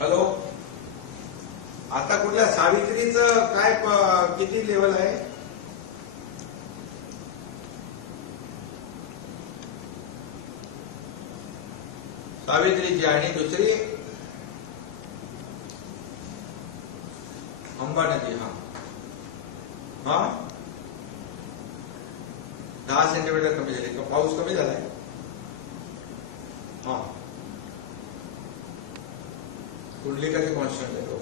Hello, आता कुठल्या सावित्रीचं काय किती लेवल आहे? सावित्रीची आणि दुसरी अंबानची. हा हा 10 सेंटीमीटर कमी झाले का? पाऊस कमी झालाय. हा कुंडलिकाचे कॉन्स्टंट आहे तो.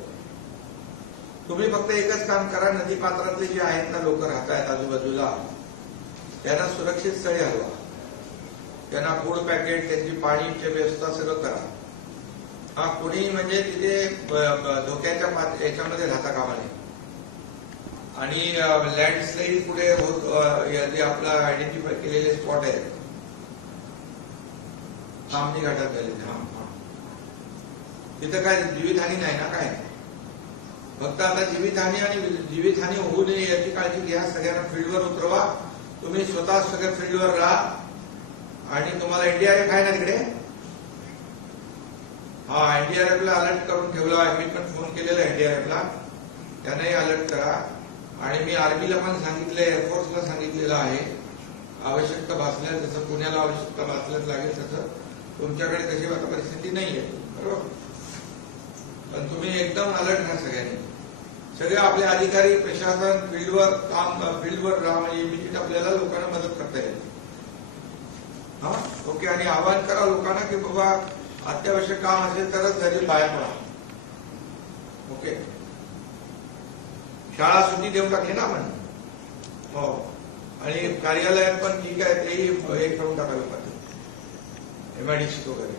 तुम्ही फक्त एकच काम करा, नदी पात्रातले जे आहेत ना लोक राहत आहेत आजूबाजूला, त्यांना सुरक्षित स्थळी हलवा. त्यांना फूड पॅकेट, त्यांची पाणीची व्यवस्था सगळं करा. हा कुणी म्हणजे तिथे धोक्याच्या याच्यामध्ये राहता कामा नये. आणि लँडस्लाईड पुढे जे आपला आयडेंटिफाय केलेले स्पॉट आहेत सामनी घाटात झाले, तिथं काय जीवितहानी नाही ना काय? फक्त आता जीवितहानी आणि जीवितहानी होऊ नये याची काळजी घ्या. सगळ्यांना फील्डवर उतरवा. तुम्ही स्वतः सगळ्या फील्डवर राहा. आणि तुम्हाला एनडीआरएफ आहे ना तिकडे? हा, एनडीआरएफला अलर्ट करून ठेवला आहे. मी पण फोन केलेला एनडीआरएफला, त्यांनाही अलर्ट करा. आणि मी आर्मीला पण सांगितलं, एअरफोर्सला सांगितलेलं आहे. आवश्यकता भासल्यास, जसं पुण्याला आवश्यकता भासल्यास लागेल तसं तुमच्याकडे तशी आता परिस्थिती नाहीये, बरोबर? पण तुम्ही एकदम अलर्ट राहा सगळ्यांनी. सगळे आपले अधिकारी, प्रशासन फील्डवर राहा, म्हणजे इमिजिएट आपल्याला लोकांना मदत करता येईल. हा ओके. आणि आवाहन करा लोकांना की बाबा अत्यावश्यक काम असेल तरच घरी बाहेर पडा. ओके. शाळा सुट्टी देऊन टाकली ना आपण. हो. आणि कार्यालयात पण ठीक आहे, तेही हे करून टाकायला पाहिजे, एमआयडीसी वगैरे.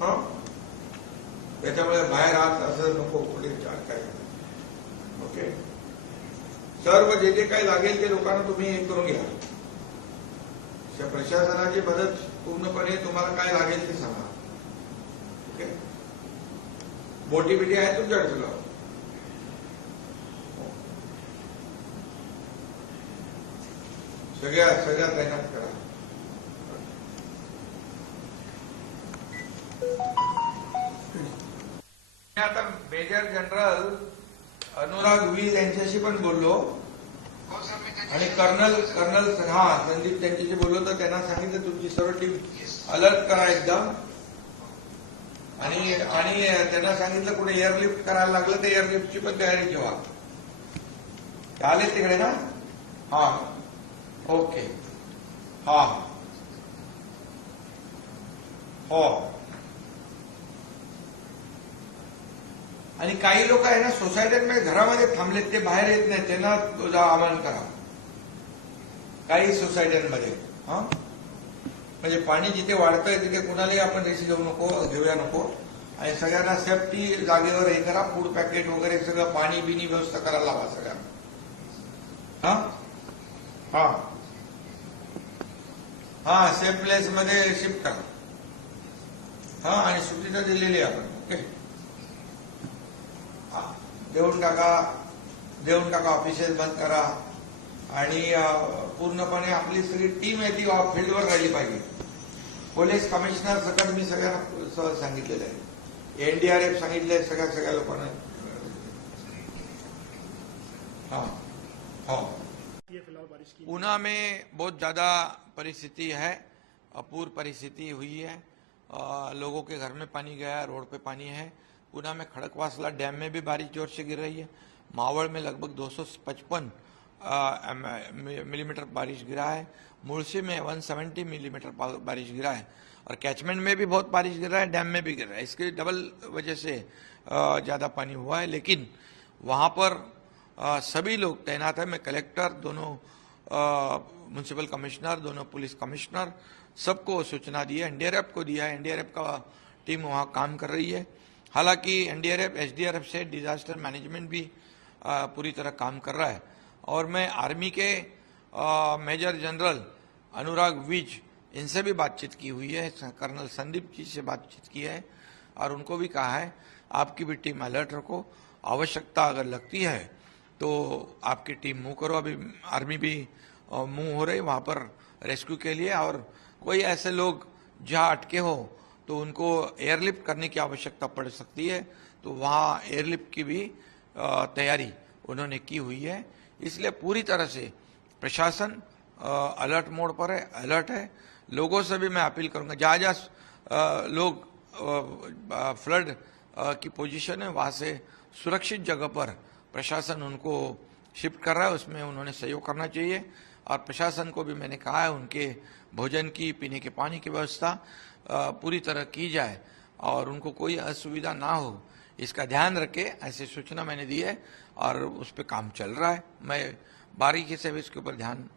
हा, त्याच्यामुळे बाहेर आत असं नको कुठे काय. ओके. सर्व जे जे काही लागेल ते लोकांना तुम्ही हे करून घ्या. प्रशासनाची मदत पूर्णपणे तुम्हाला काय लागेल ते सांगा. ओके. बोटी बिटी आहे तुमच्याकडे तुला? सगळ्या तैनात करा. आता मेजर जनरल अनुराग वीज यांच्याशी पण बोललो आणि कर्नल संदीप त्यांच्याशी बोललो, तर त्यांना सांगितलं तुमची सर्व टीम अलर्ट करा एकदम. आणि त्यांना सांगितलं कुठे एअरलिफ्ट करायला लागलं तर एअरलिफ्टची पण तयारी ठेवा. आले तिकडे ना? हा ओके. हा हो. आणि काही लोक आहे ना सोसायटीमध्ये घरामध्ये थांबलेत, ते बाहेर येत नाही, त्यांना आवाहन करा. काही सोसायट्यांमध्ये म्हणजे पाणी जिथे वाढतंय तिथे कुणालाही आपण रिस्क घेऊया नको. आणि सगळ्यांना सेफ्टी जागेवर हे करा. फूड पॅकेट वगैरे सगळं पाणी बिनी व्यवस्था करायला लावा सगळ्यांना. हा हा सेफ प्लेस मध्ये शिफ्ट करा. हा, आणि सुट्टी तर दिलेली आहे आपण. ओके. देऊन टाका ऑफिसेस बंद करा. आणि पूर्णपणे आपली सगळी टीम आहे ती फील्डवर राहिली पाहिजे. पोलीस कमिशनर सकट मी सगळ्यांना सांगितलेलं आहे. एनडीआरएफ सांगितलंय सगळ्या लोकांना. हाँ हाँ ऊना में बहुत ज़्यादा परिस्थिति है, अपूर्व परिस्थिति हुई है. लोगों के घर में पानी गया, रोड पे पानी है. ऊना में खड़कवासला डैम में भी बारिश जोर से गिर रही है. मावड़ में लगभग 255 मिलीमीटर बारिश गिरा है. मुळशी में 170 मिलीमीटर बारिश गिरा है. और कैचमेंट में भी बहुत बारिश गिर रहा है, डैम में भी गिर रहा है. इसके डबल वजह से ज़्यादा पानी हुआ है. लेकिन वहाँ पर सभी लोग तैनात है. मैं कलेक्टर, दोनों म्यूनसिपल कमिश्नर, दोनों पुलिस कमिश्नर, सबको सूचना दी है. एनडीआरएफ को दिया है. एनडीआरएफ का टीम वहाँ काम कर रही है. हालांकि एनडीआरएफ एसडीआरएफ से डिजास्टर मैनेजमेंट भी पूरी तरह काम कर रहा है. और मैं आर्मी के मेजर जनरल अनुराग विज, इनसे भी बातचीत की हुई है. कर्नल संदीप जी से बातचीत की है और उनको भी कहा है आपकी भी टीम अलर्ट रखो. आवश्यकता अगर लगती है तो आपकी टीम मूव करो. अभी आर्मी भी मूव हो रही वहाँ पर रेस्क्यू के लिए. और कोई ऐसे लोग जहाँ अटके हो तो उनको एयरलिफ्ट करने की आवश्यकता पड़ सकती है, तो वहाँ एयरलिफ्ट की भी तैयारी उन्होंने की हुई है। इसलिए पूरी तरह से प्रशासन अलर्ट मोड पर है, अलर्ट है। लोगों से भी मैं अपील करूंगा, जहाँ जहाँ लोग फ्लड की पोजीशन है वहाँ से सुरक्षित जगह पर प्रशासन उनको शिफ्ट कर रहा है, उसमें उन्होंने सहयोग करना चाहिए। और प्रशासन को भी मैंने कहा है उनके भोजन की, पीने के पानी की व्यवस्था पूरी तरह की जाए और उनको कोई असुविधा ना हो, इसका ध्यान रखे, ऐसी सूचना मैंने दी है और उस पर काम चल रहा है। मैं बारीकी से भी इसके ऊपर ध्यान